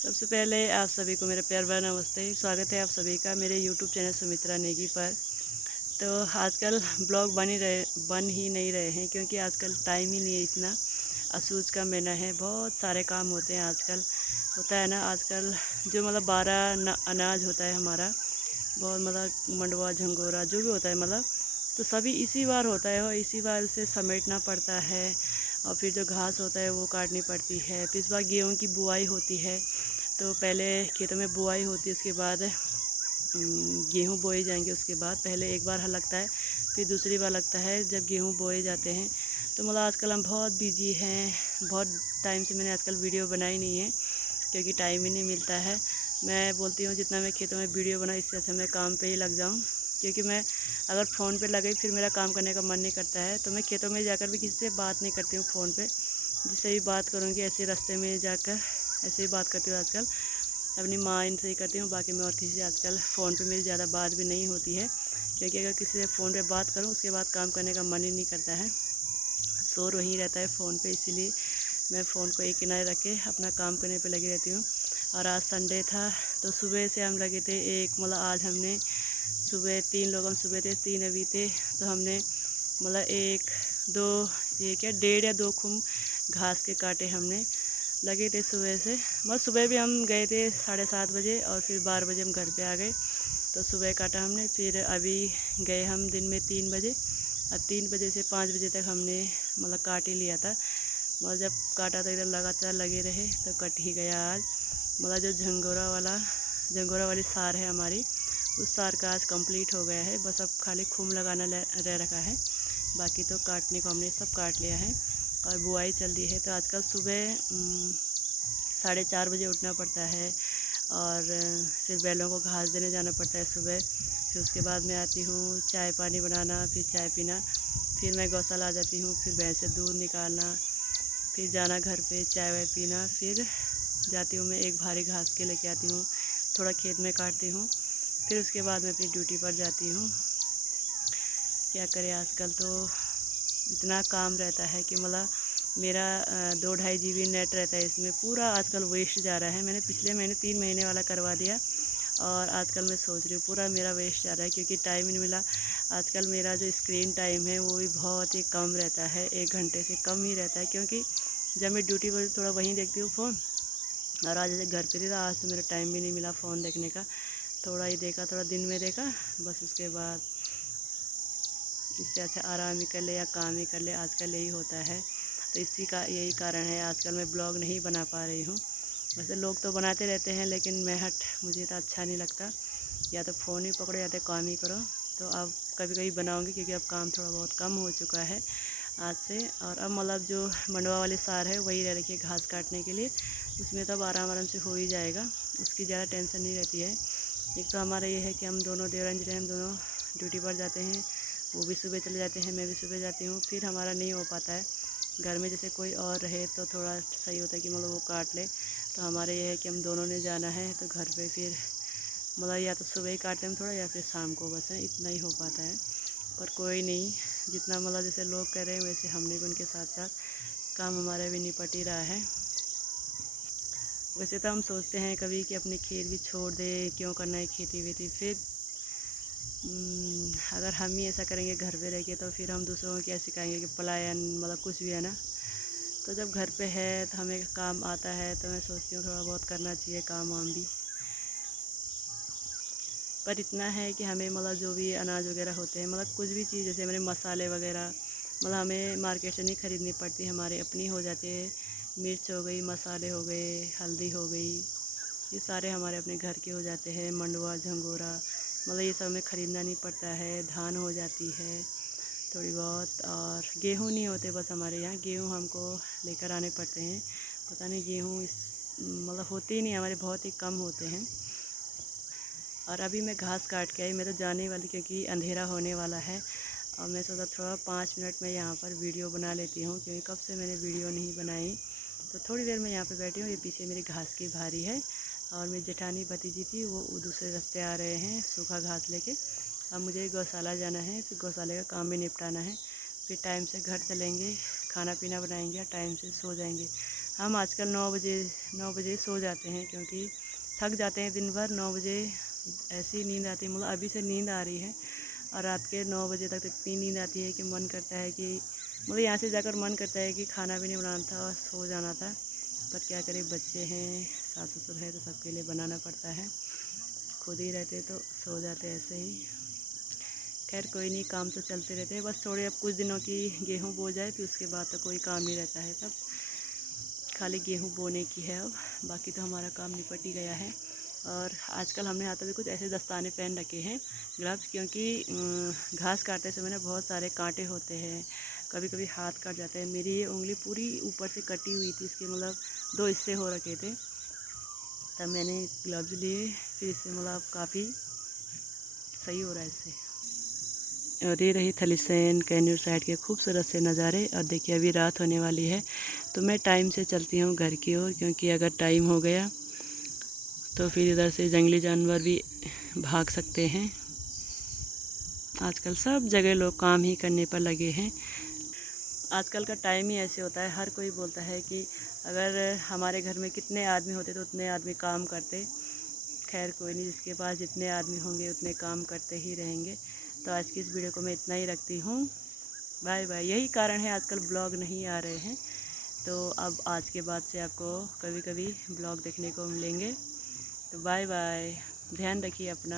सबसे पहले आप सभी को मेरा प्यार भरा नमस्ते। स्वागत है आप सभी का मेरे यूट्यूब चैनल सुमित्रा नेगी पर। तो आजकल ब्लॉग बन ही नहीं रहे हैं क्योंकि आजकल टाइम ही नहीं है इतना। असूज का महीना है, बहुत सारे काम होते हैं आजकल। होता है ना आजकल जो मतलब 12 अनाज होता है हमारा, बहुत मतलब मंडवा झंगोरा जो भी होता है मतलब, तो सभी इसी बार होता है और इसी बार से समेटना पड़ता है। और फिर जो घास होता है वो काटनी पड़ती है। फिर इस बार गेहूँ की बुआई होती है, तो पहले खेतों में बुआई होती है, उसके बाद गेहूँ बोए जाएंगे। उसके बाद पहले एक बार हल लगता है, फिर दूसरी बार लगता है जब गेहूँ बोए जाते हैं। तो मतलब आजकल हम बहुत बिजी हैं। बहुत टाइम से मैंने आजकल वीडियो बनाई नहीं है क्योंकि टाइम ही नहीं मिलता है। मैं बोलती हूँ जितना मैं खेतों में वीडियो बनाऊँ इससे अच्छा मैं काम पे ही लग जाऊँ, क्योंकि मैं अगर फ़ोन पे लग गई फिर मेरा काम करने का मन नहीं करता है। तो मैं खेतों में जाकर भी किसी से बात नहीं करती हूँ फ़ोन पे। जिससे भी बात करूँगी ऐसे रास्ते में जाकर ऐसे ही बात करती हूँ आजकल। अपनी माँ इनसे ही करती हूँ, बाकी मैं और किसी से आजकल फ़ोन पे मेरी ज़्यादा बात भी नहीं होती है, क्योंकि अगर किसी से फ़ोन पे बात करूँ उसके बाद काम करने का मन ही नहीं करता है। शोर वहीं रहता है फ़ोन पे, इसीलिए मैं फ़ोन को एक किनारे रख के अपना काम करने पे लगी रहती हूँ। और आज संडे था तो सुबह से हम लगे थे। एक मतलब आज हमने सुबह 3 लोग हम सुबह थे, 3 अभी थे। तो हमने मतलब एक दो ये क्या 1.5 या 2 खुम घास के काटे हमने, लगे थे सुबह से। मतलब सुबह भी हम गए थे 7:30 बजे और फिर 12 बजे हम घर पे आ गए। तो सुबह काटा हमने, फिर अभी गए हम दिन में 3 बजे, और 3 बजे से 5 बजे तक हमने मतलब काट ही लिया था। मतलब जब काटा तो इधर लगातार लगे रहे तो कट ही गया आज। मतलब जो झंगोरा वाली सार है हमारी, उस सार का आज कंप्लीट हो गया है। बस अब खाली खूम लगाना रह रखा है, बाकी तो काटने को हमने सब काट लिया है। और बुआई चल रही है। तो आजकल सुबह 4:30 बजे उठना पड़ता है और फिर बैलों को घास देने जाना पड़ता है सुबह। फिर उसके बाद मैं आती हूँ चाय पानी बनाना, फिर चाय पीना, फिर मैं गौशाला आ जाती हूँ, फिर भैंस से दूध निकालना, फिर जाना घर पे चाय वाय पीना। फिर जाती हूँ मैं एक भारी घास के लेके आती हूँ, थोड़ा खेत में काटती हूँ, फिर उसके बाद मैं अपनी ड्यूटी पर जाती हूँ। क्या करें आजकल तो इतना काम रहता है कि मतलब मेरा 2-2.5 GB नेट रहता है, इसमें पूरा आजकल वेस्ट जा रहा है। मैंने पिछले महीने 3 महीने वाला करवा दिया और आजकल मैं सोच रही हूँ पूरा मेरा वेस्ट जा रहा है क्योंकि टाइम ही नहीं मिला। आजकल मेरा जो स्क्रीन टाइम है वो भी बहुत ही कम रहता है, 1 घंटे से कम ही रहता है, क्योंकि जब मैं ड्यूटी पर थोड़ा वहीं देखती हूँ फ़ोन। और आज जैसे घर पे थी तो आज तो मेरा टाइम भी नहीं मिला फ़ोन देखने का। थोड़ा ही देखा, थोड़ा दिन में देखा बस। उसके बाद इससे अच्छा आराम ही कर ले या काम ही कर ले, आजकल यही होता है। तो इसी का यही कारण है आजकल मैं ब्लॉग नहीं बना पा रही हूँ। वैसे लोग तो बनाते रहते हैं लेकिन मुझे तो अच्छा नहीं लगता। या तो फ़ोन ही पकड़ो या तो काम ही करो। तो अब कभी कभी बनाऊँगी क्योंकि अब काम थोड़ा बहुत कम हो चुका है आज से। और अब मतलब जो मंडवा वाली सार है वही रह रखी है घास काटने के लिए, उसमें तो अब आराम आराम से हो ही जाएगा, उसकी ज़्यादा टेंशन नहीं रहती है। एक तो हमारा ये है कि हम दोनों देवरानी जेठानी हम दोनों ड्यूटी पर जाते हैं। वो भी सुबह चले जाते हैं, मैं भी सुबह जाती हूँ, फिर हमारा नहीं हो पाता है। घर में जैसे कोई और रहे तो थोड़ा सही होता है कि मतलब वो काट ले। तो हमारे ये है कि हम दोनों ने जाना है तो घर पे फिर मतलब या तो सुबह ही काटते हैं थोड़ा या फिर शाम को, बस है इतना ही हो पाता है। पर कोई नहीं, जितना मतलब जैसे लोग कर रहे हैं वैसे हमने भी उनके साथ साथ काम हमारा भी निपट ही रहा है। वैसे तो हम सोचते हैं कभी कि अपने खेत भी छोड़ दे, क्यों करना है खेती वेती। फिर अगर हम ही ऐसा करेंगे घर पे रह के तो फिर हम दूसरों को क्या सिखाएंगे कि पलायन मतलब कुछ भी है ना। तो जब घर पे है तो हमें काम आता है तो मैं सोचती हूँ थोड़ा बहुत करना चाहिए काम वाम भी। पर इतना है कि हमें मतलब जो भी अनाज वगैरह होते हैं, मतलब कुछ भी चीज़ जैसे मेरे मसाले वगैरह मतलब हमें मार्केट से नहीं ख़रीदनी पड़ती, हमारे अपनी हो जाते हैं। मिर्च हो गई, मसाले हो गए, हल्दी हो गई, ये सारे हमारे अपने घर के हो जाते हैं। मंडवा झंगोरा मतलब ये सब हमें ख़रीदना नहीं पड़ता है। धान हो जाती है थोड़ी बहुत, और गेहूँ नहीं होते बस हमारे यहाँ, गेहूँ हमको लेकर आने पड़ते हैं। पता नहीं गेहूँ इस मतलब होते ही नहीं हमारे, बहुत ही कम होते हैं। और अभी मैं घास काट के आई, मैं तो जाने वाली क्योंकि अंधेरा होने वाला है। और मैं सोचा थोड़ा 5 मिनट में यहाँ पर वीडियो बना लेती हूँ क्योंकि कब से मैंने वीडियो नहीं बनाई। तो थोड़ी देर में यहाँ पे बैठी हूँ। ये पीछे मेरी घास की भारी है और मेरी जेठानी भतीजी थी वो दूसरे रास्ते आ रहे हैं सूखा घास लेके। अब मुझे गौशाला जाना है, फिर गौशाले का काम भी निपटाना है, फिर टाइम से घर चलेंगे, खाना पीना बनाएंगे और टाइम से सो जाएंगे। हम आजकल 9 बजे सो जाते हैं, क्योंकि थक जाते हैं दिन भर। 9 बजे ऐसी नींद आती है, मतलब अभी से नींद आ रही है और रात के 9 बजे तक इतनी नींद आती है कि मन करता है कि मतलब यहाँ से जाकर मन करता है कि खाना भी नहीं बनाना था और सो जाना था। पर क्या करें, बच्चे हैं, सास ससुर है, तो सबके लिए बनाना पड़ता है। खुद ही रहते तो सो जाते ऐसे ही। खैर कोई नहीं, काम तो चलते रहते हैं। बस थोड़े अब कुछ दिनों की गेहूँ बो जाए, फिर उसके बाद तो कोई काम नहीं रहता है। सब खाली गेहूँ बोने की है अब, बाकी तो हमारा काम निपट ही गया है। और आजकल हमने हाथों में कुछ ऐसे दस्ताने पहन रखे हैं, ग्लव्स, क्योंकि घास काटते समय ना बहुत सारे कांटे होते हैं, कभी कभी हाथ कट जाते हैं। मेरी ये उंगली पूरी ऊपर से कटी हुई थी, इसके मतलब 2 हिस्से हो रखे थे। तब मैंने ग्लव्स लिए, फिर इससे मतलब काफ़ी सही हो रहा है इससे। और ये रही थलीसैंण कैन्यूर साइड के खूबसूरत से नज़ारे। और देखिए अभी रात होने वाली है, तो मैं टाइम से चलती हूँ घर की ओर, क्योंकि अगर टाइम हो गया तो फिर इधर से जंगली जानवर भी भाग सकते हैं। आजकल सब जगह लोग काम ही करने पर लगे हैं। आजकल का टाइम ही ऐसे होता है, हर कोई बोलता है कि अगर हमारे घर में कितने आदमी होते तो उतने आदमी काम करते। खैर कोई नहीं, जिसके पास जितने आदमी होंगे उतने काम करते ही रहेंगे। तो आज की इस वीडियो को मैं इतना ही रखती हूँ। Bye bye. यही कारण है आजकल ब्लॉग नहीं आ रहे हैं, तो अब आज के बाद से आपको कभी कभी ब्लॉग देखने को मिलेंगे। तो बाय बाय, ध्यान रखिए अपना।